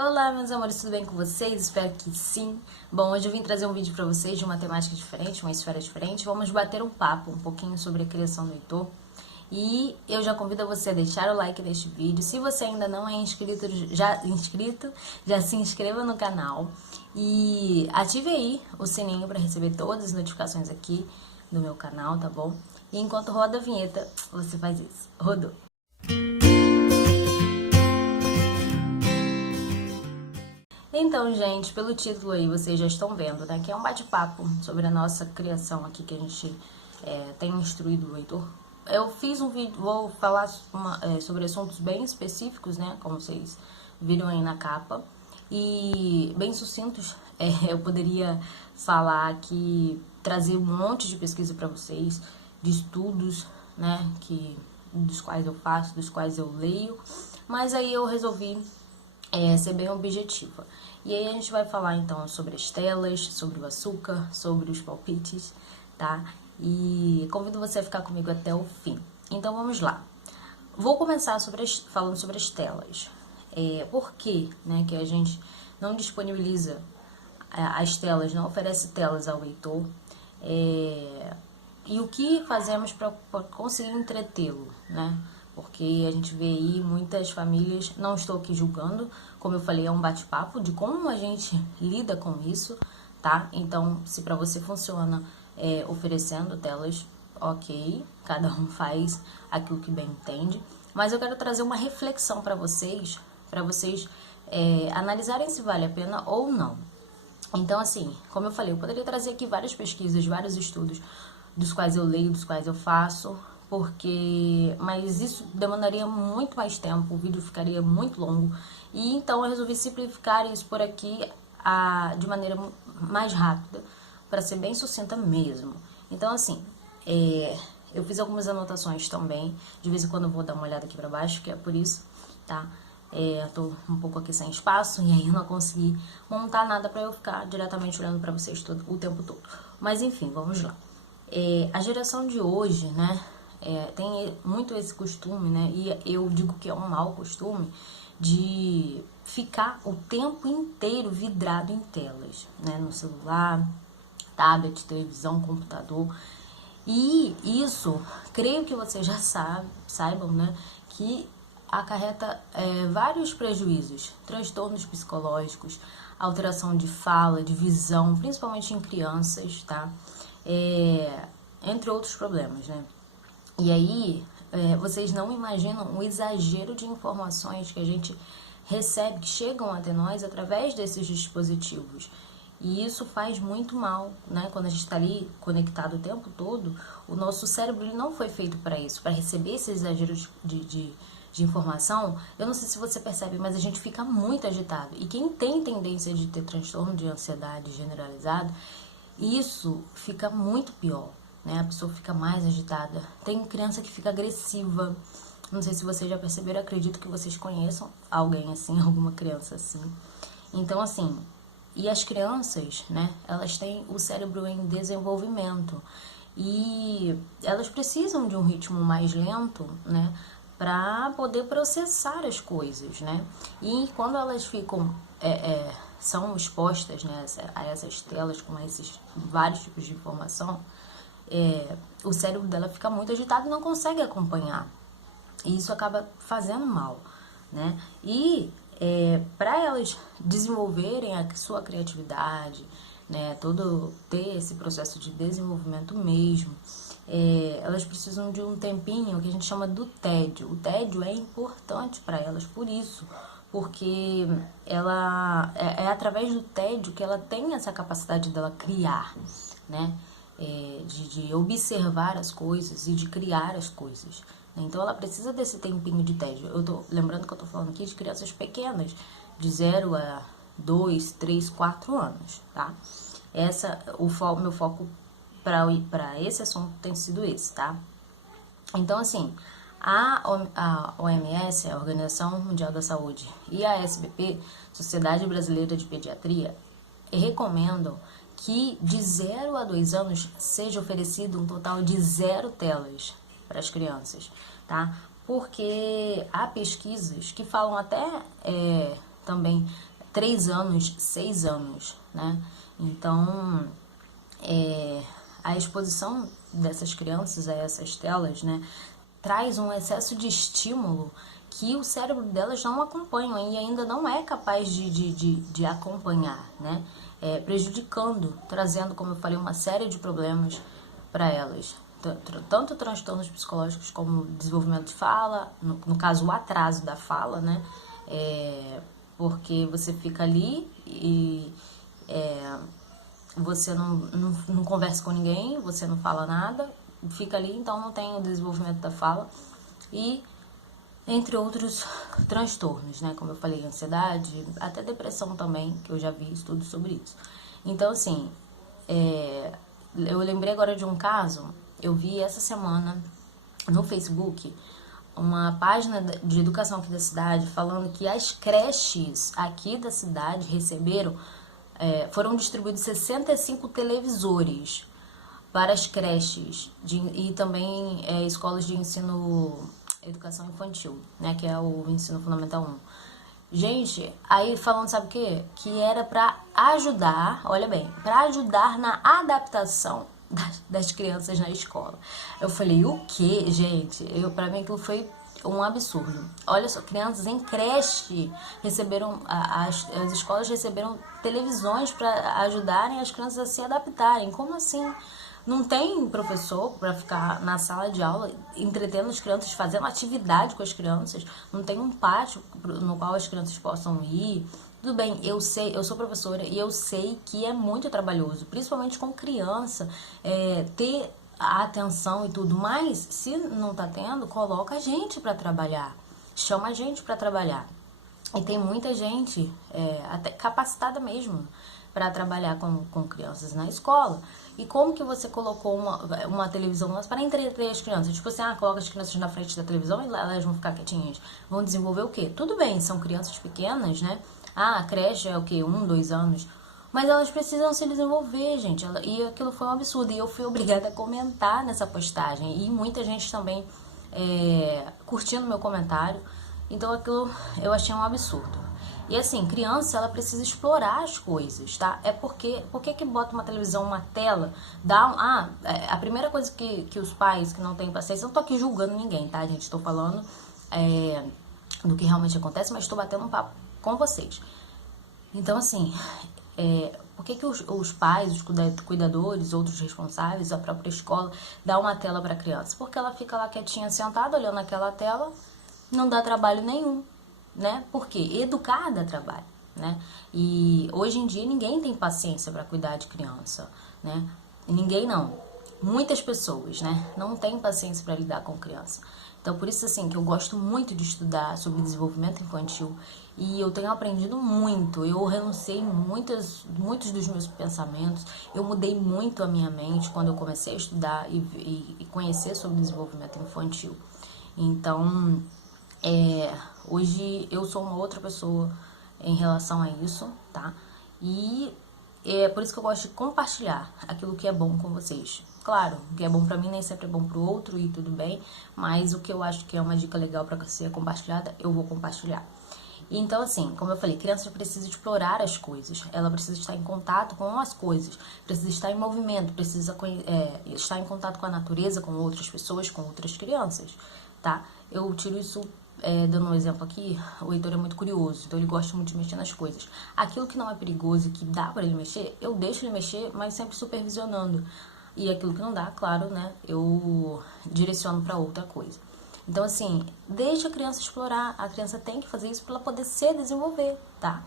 Olá, meus amores, tudo bem com vocês? Espero que sim. Bom, hoje eu vim trazer um vídeo para vocês de uma temática diferente, uma esfera diferente. Vamos bater um papo um pouquinho sobre a criação do Heitor. E eu já convido você a deixar o like neste vídeo. Se você ainda não é inscrito, já se inscreva no canal. E ative aí o sininho para receber todas as notificações aqui do meu canal, tá bom? E enquanto roda a vinheta, você faz isso. Rodou! Então, gente, pelo título aí, vocês já estão vendo, né? Que é um bate-papo sobre a nossa criação aqui, que a gente tem instruído o Heitor. Eu fiz um vídeo, vou falar sobre assuntos bem específicos, né? Como vocês viram aí na capa. E bem sucintos, eu poderia falar aqui, trazer um monte de pesquisa para vocês, de estudos, né? Dos quais eu faço, dos quais eu leio. Mas aí eu resolvi ser bem objetiva. E aí a gente vai falar então sobre as telas, sobre o açúcar, sobre os palpites, tá? E convido você a ficar comigo até o fim. Então vamos lá. Vou começar falando sobre as telas. Por que, né, que a gente não disponibiliza as telas, não oferece telas ao Heitor? E o que fazemos para conseguir entretê-lo, né? Porque a gente vê aí muitas famílias, não estou aqui julgando, como eu falei, é um bate-papo de como a gente lida com isso, tá? Então, se para você funciona oferecendo telas, ok, cada um faz aquilo que bem entende, mas eu quero trazer uma reflexão para vocês analisarem se vale a pena ou não. Então, assim, como eu falei, eu poderia trazer aqui várias pesquisas, vários estudos, dos quais eu leio, dos quais eu faço, mas isso demandaria muito mais tempo, o vídeo ficaria muito longo, e então eu resolvi simplificar isso por aqui de maneira mais rápida, para ser bem sucinta mesmo. Então, assim, eu fiz algumas anotações também, de vez em quando eu vou dar uma olhada aqui para baixo, que é por isso, tá? Eu tô um pouco aqui sem espaço, e aí eu não consegui montar nada para eu ficar diretamente olhando para vocês o tempo todo. Mas enfim, vamos lá. A geração de hoje, né, tem muito esse costume, né, e eu digo que é um mau costume, de ficar o tempo inteiro vidrado em telas, né, no celular, tablet, televisão, computador. E isso, creio que vocês já saibam, né, que acarreta vários prejuízos, transtornos psicológicos, alteração de fala, de visão, principalmente em crianças, tá? Entre outros problemas, né? E aí, vocês não imaginam o exagero de informações que a gente recebe, que chegam até nós através desses dispositivos. E isso faz muito mal, né? Quando a gente está ali conectado o tempo todo, o nosso cérebro ele não foi feito para isso, para receber esse exagero de informação. Eu não sei se você percebe, mas a gente fica muito agitado. E quem tem tendência de ter transtorno de ansiedade generalizado, isso fica muito pior, né? A pessoa fica mais agitada. Tem criança que fica agressiva. Não sei se vocês já perceberam, acredito que vocês conheçam alguém assim, alguma criança assim. Então, assim, e as crianças, né, elas têm o cérebro em desenvolvimento e elas precisam de um ritmo mais lento, né, para poder processar as coisas, né? E quando elas ficam são expostas, né, a essas telas com esses vários tipos de informação, o cérebro dela fica muito agitado e não consegue acompanhar. E isso acaba fazendo mal, né? E para elas desenvolverem a sua criatividade, né, ter esse processo de desenvolvimento mesmo, elas precisam de um tempinho que a gente chama do tédio. O tédio é importante para elas por isso, porque ela através do tédio que ela tem essa capacidade dela criar, né, de observar as coisas e de criar as coisas. Então ela precisa desse tempinho de tédio. Eu tô lembrando que eu tô falando aqui de crianças pequenas, de 0 a 2, 3, 4 anos, tá? Meu foco para esse assunto tem sido esse, tá? Então, assim, a OMS, a Organização Mundial da Saúde, e a SBP, Sociedade Brasileira de Pediatria, recomendam que de 0 a 2 anos seja oferecido um total de 0 telas para as crianças, tá? Porque há pesquisas que falam até também 3 anos, 6 anos, né? Então, a exposição dessas crianças a essas telas, né, traz um excesso de estímulo que o cérebro delas não acompanha e ainda não é capaz de acompanhar, né? Prejudicando, trazendo, como eu falei, uma série de problemas para elas. Tanto transtornos psicológicos como desenvolvimento de fala, no caso o atraso da fala, né? Porque você fica ali e você não conversa com ninguém, você não fala nada, fica ali, então não tem o desenvolvimento da fala. E entre outros transtornos, né? Como eu falei, ansiedade, até depressão também, que eu já vi estudos sobre isso. Então, assim, eu lembrei agora de um caso, eu vi essa semana no Facebook uma página de educação aqui da cidade falando que as creches aqui da cidade foram distribuídos 65 televisores para as creches e também escolas de educação infantil, né, que é o ensino fundamental 1. Gente, aí falando, sabe o quê? Que era para ajudar, olha bem, para ajudar na adaptação das crianças na escola. Eu falei, o quê, gente? Para mim aquilo foi um absurdo. Olha só, crianças em creche receberam, as escolas receberam televisões para ajudarem as crianças a se adaptarem. Como assim? Não tem professor para ficar na sala de aula entretendo as crianças, fazendo atividade com as crianças. Não tem um pátio no qual as crianças possam ir. Tudo bem, eu sei, eu sou professora e eu sei que é muito trabalhoso, principalmente com criança, ter a atenção e tudo. Mas se não tá tendo, coloca a gente para trabalhar, chama a gente para trabalhar. E tem muita gente até capacitada mesmo para trabalhar com crianças na escola. E como que você colocou uma televisão para entreter as crianças? Tipo assim, coloca as crianças na frente da televisão e lá elas vão ficar quietinhas. Vão desenvolver o quê? Tudo bem, são crianças pequenas, né? A creche é o quê? 1, 2 anos. Mas elas precisam se desenvolver, gente. E aquilo foi um absurdo. E eu fui obrigada a comentar nessa postagem. E muita gente também curtindo meu comentário. Então aquilo eu achei um absurdo. E assim, criança, ela precisa explorar as coisas, tá? Por que bota uma televisão, uma tela, a primeira coisa que os pais que não têm paciência, eu não tô aqui julgando ninguém, tá, gente? Estou falando do que realmente acontece, mas estou batendo um papo com vocês. Então, assim, por que os pais, os cuidadores, outros responsáveis, a própria escola, dá uma tela para a criança? Porque ela fica lá quietinha, sentada, olhando aquela tela, não dá trabalho nenhum, né? Porque educar dá trabalho, né? E hoje em dia ninguém tem paciência para cuidar de criança, né? Ninguém não. Muitas pessoas, né, não têm paciência para lidar com criança. Então, por isso, assim, que eu gosto muito de estudar sobre desenvolvimento infantil e eu tenho aprendido muito. Eu renunciei muitos dos meus pensamentos, eu mudei muito a minha mente quando eu comecei a estudar e conhecer sobre desenvolvimento infantil. Então, hoje eu sou uma outra pessoa em relação a isso, tá? E é por isso que eu gosto de compartilhar aquilo que é bom com vocês. Claro, o que é bom pra mim nem sempre é bom pro outro e tudo bem, mas o que eu acho que é uma dica legal pra ser compartilhada, eu vou compartilhar. Então, assim, como eu falei, criança precisa explorar as coisas, ela precisa estar em contato com as coisas, precisa estar em movimento, precisa estar em contato com a natureza, com outras pessoas, com outras crianças, tá? Eu tiro isso dando um exemplo aqui. O Heitor é muito curioso, então ele gosta muito de mexer nas coisas. Aquilo que não é perigoso, que dá pra ele mexer, eu deixo ele mexer, mas sempre supervisionando. E aquilo que não dá, claro, né, eu direciono pra outra coisa. Então, assim, deixa a criança explorar. A criança tem que fazer isso pra ela poder se desenvolver, tá?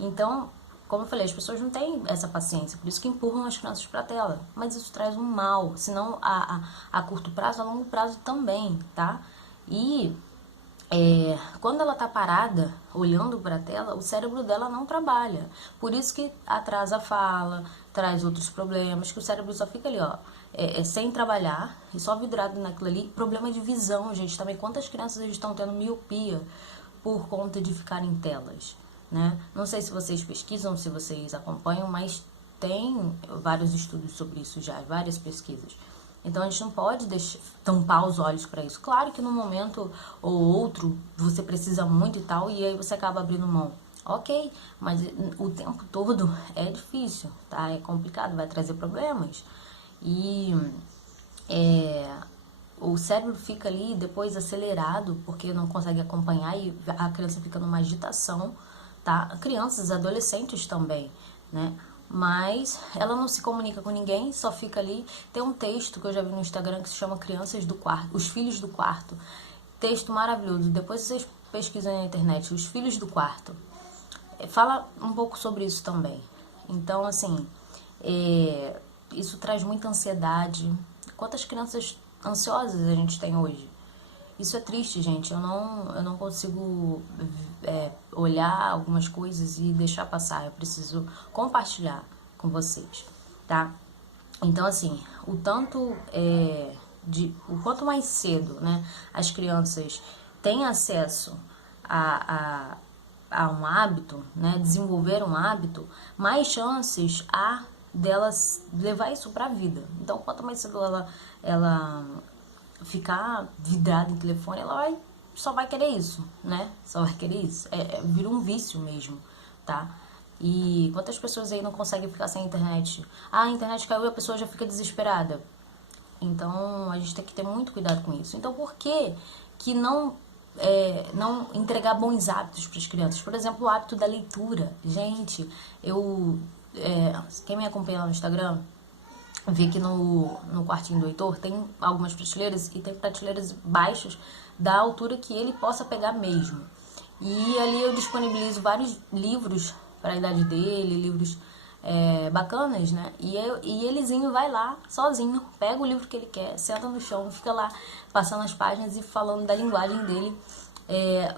Então, como eu falei, as pessoas não têm essa paciência, por isso que empurram as crianças pra tela. Mas isso traz um mal, senão a curto prazo, a longo prazo também, tá? E quando ela tá parada, olhando para a tela, o cérebro dela não trabalha. Por isso que atrasa a fala, traz outros problemas, que o cérebro só fica ali, ó, sem trabalhar e só vidrado naquilo ali. Problema de visão, gente, também. Quantas crianças estão tendo miopia por conta de ficar em telas, né? Não sei se vocês pesquisam, se vocês acompanham, mas tem vários estudos sobre isso já, várias pesquisas. Então a gente não pode tampar os olhos para isso. Claro que num momento ou outro você precisa muito e tal, e aí você acaba abrindo mão. Ok, mas o tempo todo é difícil, tá? É complicado, vai trazer problemas. E o cérebro fica ali depois acelerado porque não consegue acompanhar e a criança fica numa agitação, tá? Crianças, adolescentes também, né? Mas ela não se comunica com ninguém, só fica ali. Tem um texto que eu já vi no Instagram que se chama Crianças do Quarto, Os Filhos do Quarto. Texto maravilhoso. Depois vocês pesquisam na internet, Os Filhos do Quarto. Fala um pouco sobre isso também. Então, assim, isso traz muita ansiedade. Quantas crianças ansiosas a gente tem hoje? Isso é triste, gente. Eu não consigo olhar algumas coisas e deixar passar. Eu preciso compartilhar com vocês, tá? Então, assim, o quanto mais cedo, né, as crianças têm acesso a um hábito, né, desenvolver um hábito, mais chances há delas levar isso para a vida. Então, quanto mais cedo ela ficar vidrada em telefone, só vai querer isso, né? Só vai querer isso. Vira um vício mesmo, tá? E quantas pessoas aí não conseguem ficar sem internet? Ah, a internet caiu e a pessoa já fica desesperada. Então, a gente tem que ter muito cuidado com isso. Então, por que não entregar bons hábitos para as crianças? Por exemplo, o hábito da leitura. Gente, quem me acompanha lá no Instagram, vê que no quartinho do Heitor tem algumas prateleiras e tem prateleiras baixas da altura que ele possa pegar mesmo. E ali eu disponibilizo vários livros para a idade dele, livros bacanas, né? E elezinho vai lá, sozinho, pega o livro que ele quer, senta no chão, fica lá passando as páginas e falando da linguagem dele,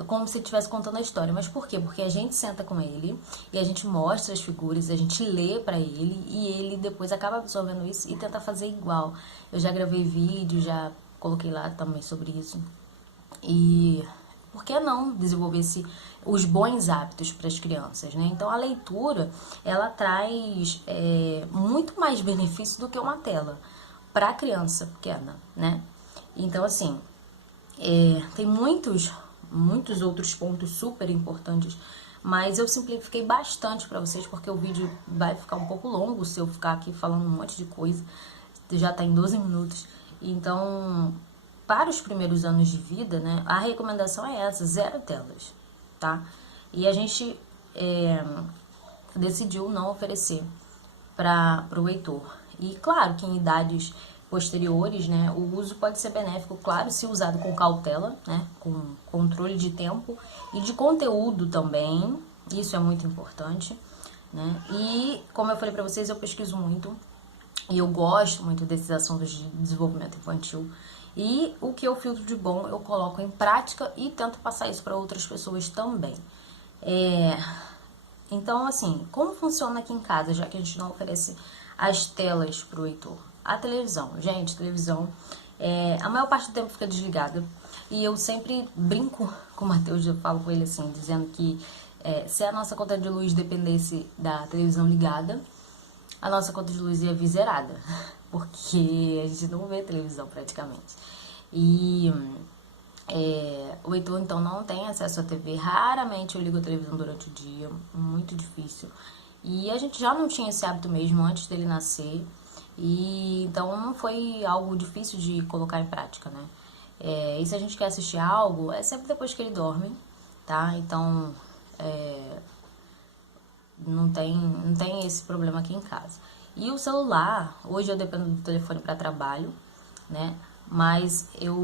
como se estivesse contando a história. Mas por quê? Porque a gente senta com ele e a gente mostra as figuras, a gente lê pra ele e ele depois acaba absorvendo isso e tenta fazer igual. Eu já gravei vídeo, já coloquei lá também sobre isso. E por que não desenvolver os bons hábitos para as crianças, né? Então a leitura, ela traz muito mais benefício do que uma tela para a criança pequena, né? Então, assim, tem muitos outros pontos super importantes, mas eu simplifiquei bastante para vocês porque o vídeo vai ficar um pouco longo se eu ficar aqui falando um monte de coisa. Já tá em 12 minutos. Então, para os primeiros anos de vida, né, a recomendação é essa, 0 telas, tá? E a gente decidiu não oferecer para o Heitor. E claro que em idades posteriores, né, o uso pode ser benéfico, claro, se usado com cautela, né, com controle de tempo e de conteúdo também, isso é muito importante, né? E como eu falei para vocês, eu pesquiso muito e eu gosto muito desses assuntos de desenvolvimento infantil. E o que eu filtro de bom, eu coloco em prática e tento passar isso para outras pessoas também. Então, assim, como funciona aqui em casa, já que a gente não oferece as telas pro Heitor? A televisão. Gente, televisão, a maior parte do tempo fica desligada. E eu sempre brinco com o Matheus, eu falo com ele assim, dizendo que se a nossa conta de luz dependesse da televisão ligada, a nossa conta de luz ia vir zerada, porque a gente não vê televisão praticamente. E o Heitor, então, não tem acesso à TV. Raramente eu ligo a televisão durante o dia, muito difícil. E a gente já não tinha esse hábito mesmo antes dele nascer. E então não foi algo difícil de colocar em prática, né? E se a gente quer assistir algo, é sempre depois que ele dorme, tá? Então, não tem esse problema aqui em casa. E o celular, hoje eu dependo do telefone para trabalho, né? Mas eu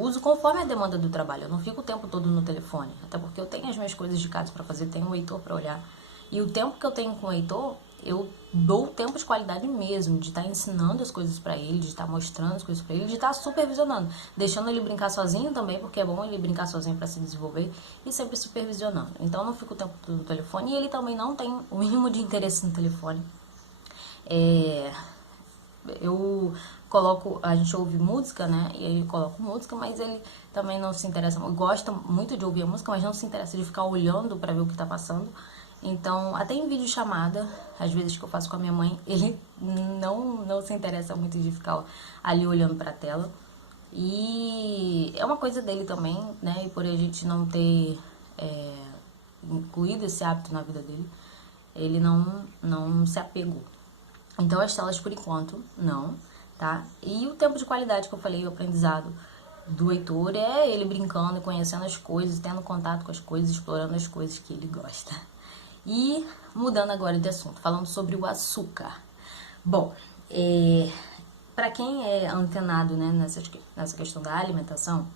uso conforme a demanda do trabalho. Eu não fico o tempo todo no telefone, até porque eu tenho as minhas coisas de casa para fazer, tenho o Heitor para olhar. E o tempo que eu tenho com o Heitor, eu dou tempo de qualidade mesmo, de estar ensinando as coisas para ele, de estar mostrando as coisas para ele, de estar supervisionando, deixando ele brincar sozinho também, porque é bom ele brincar sozinho para se desenvolver, e sempre supervisionando. Então eu não fico o tempo todo no telefone e ele também não tem o mínimo de interesse no telefone. Eu coloco, a gente ouve música, né? E ele coloca música, mas ele também não se interessa, gosta muito de ouvir a música, mas não se interessa de ficar olhando para ver o que tá passando. Então, até em videochamada, às vezes que eu faço com a minha mãe, ele não se interessa muito de ficar ali olhando pra tela. E é uma coisa dele também, né? E por a gente não ter incluído esse hábito na vida dele, ele não se apegou. Então as telas por enquanto não, tá? E o tempo de qualidade que eu falei, o aprendizado do Heitor é ele brincando, conhecendo as coisas, tendo contato com as coisas, explorando as coisas que ele gosta. E mudando agora de assunto, falando sobre o açúcar. Bom, para quem é antenado, né, nessa questão da alimentação,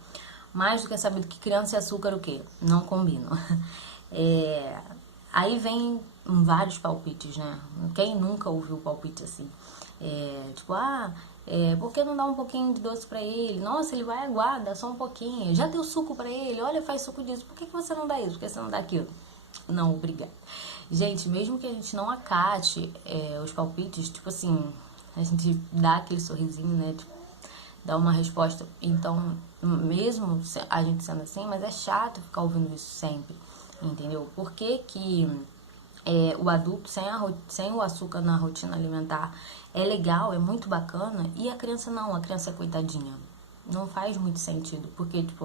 mais do que saber que criança e açúcar o quê? Não combinam. Aí vem vários palpites, né? Quem nunca ouviu palpite assim? Tipo, por que não dá um pouquinho de doce pra ele? Nossa, ele vai aguar, dá só um pouquinho. Já deu suco pra ele, olha, faz suco disso. Por que você não dá isso? Por que você não dá aquilo? Não, obrigada. Gente, mesmo que a gente não acate os palpites, tipo assim, a gente dá aquele sorrisinho, né? Tipo, dá uma resposta. Então, mesmo a gente sendo assim, mas é chato ficar ouvindo isso sempre, entendeu? Por que o adulto sem o açúcar na rotina alimentar é legal, é muito bacana, e a criança não, a criança é coitadinha. Não faz muito sentido, porque tipo,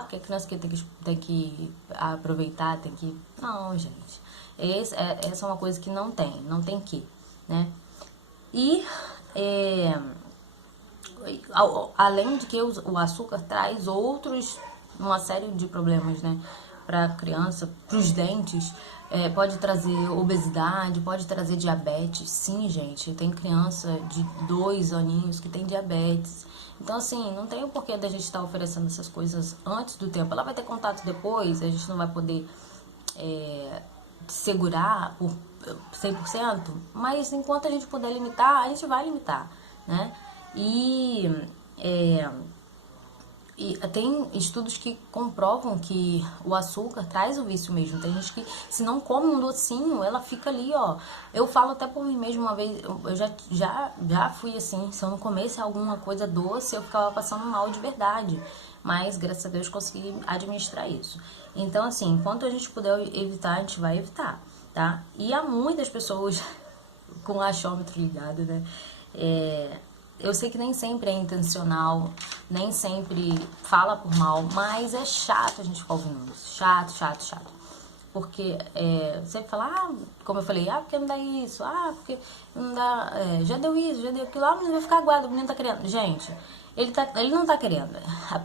porque a criança que tem que aproveitar, tem que... Não, gente. Essa é uma coisa que não tem que, né? E além de que o açúcar traz uma série de problemas, né? Para a criança, para os dentes, pode trazer obesidade, pode trazer diabetes. Sim, gente, tem criança de 2 aninhos que tem diabetes. Então, assim, não tem o porquê da gente estar oferecendo essas coisas antes do tempo. Ela vai ter contato depois, a gente não vai poder segurar por 100%, mas enquanto a gente puder limitar, a gente vai limitar, né? E tem estudos que comprovam que o açúcar traz o vício mesmo. Tem gente que, se não come um docinho, ela fica ali, ó. Eu falo até por mim mesmo, uma vez, eu já fui assim, se eu não comesse alguma coisa doce, eu ficava passando mal de verdade. Mas, graças a Deus, consegui administrar isso. Então, assim, enquanto a gente puder evitar, a gente vai evitar, tá? E há muitas pessoas com o achômetro ligado, né? Eu sei que nem sempre é intencional, nem sempre fala por mal, mas é chato a gente ficar ouvindo isso. Chato. Porque você fala, como eu falei, porque não dá isso, porque não dá, já deu isso, já deu aquilo, o menino vai ficar aguado, o menino tá querendo. Gente, ele não tá querendo,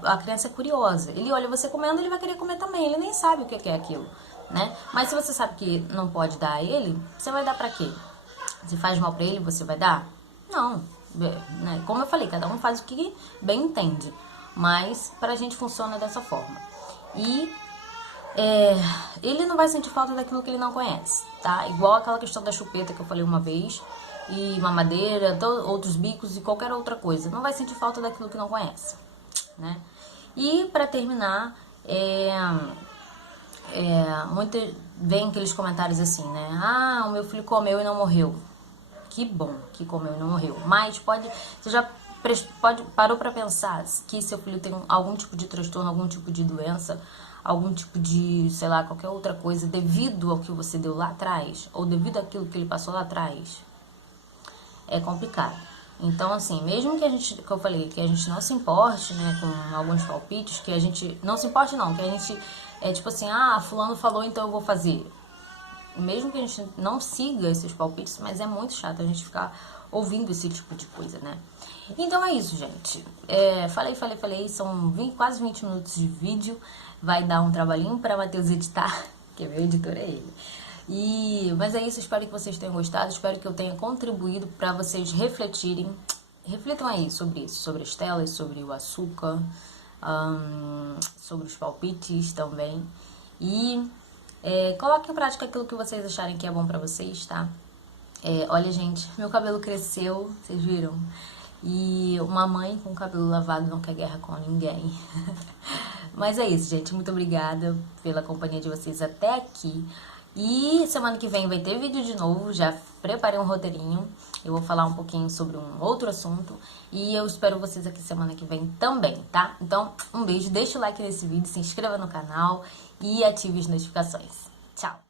a criança é curiosa, ele olha você comendo, ele vai querer comer também, ele nem sabe o que é aquilo, né? Mas se você sabe que não pode dar a ele, você vai dar pra quê? Se faz mal pra ele, você vai dar? Não. Né? Como eu falei, cada um faz o que bem entende, mas pra gente funciona dessa forma. E ele não vai sentir falta daquilo que ele não conhece, tá? Igual aquela questão da chupeta que eu falei uma vez, e mamadeira, outros bicos e qualquer outra coisa. Não vai sentir falta daquilo que não conhece, né? E pra terminar, vem aqueles comentários assim, né? O meu filho comeu e não morreu. Que bom que comeu e não morreu. Mas você já parou pra pensar que seu filho tem algum tipo de transtorno, algum tipo de doença, algum tipo de, sei lá, qualquer outra coisa devido ao que você deu lá atrás, ou devido àquilo que ele passou lá atrás? É complicado. Então, assim, mesmo que eu falei, que a gente não se importe, né, com alguns palpites, que a gente não se importe não, que a gente tipo assim, fulano falou, então eu vou fazer. Mesmo que a gente não siga esses palpites, mas é muito chato a gente ficar ouvindo esse tipo de coisa, né? Então é isso, gente. Falei, são quase 20 minutos de vídeo. Vai dar um trabalhinho para Matheus editar, que meu editor é ele. Mas é isso, espero que vocês tenham gostado, espero que eu tenha contribuído para vocês refletirem. Reflitam aí sobre isso, sobre as telas, sobre o açúcar, sobre os palpites também. E coloquem em prática aquilo que vocês acharem que é bom pra vocês, tá? Olha, gente, meu cabelo cresceu, vocês viram? E uma mãe com cabelo lavado não quer guerra com ninguém. Mas é isso, gente. Muito obrigada pela companhia de vocês até aqui. E semana que vem vai ter vídeo de novo. Já preparei um roteirinho. Eu vou falar um pouquinho sobre um outro assunto. E eu espero vocês aqui semana que vem também, tá? Então, um beijo. Deixa o like nesse vídeo, se inscreva no canal e ative as notificações. Tchau!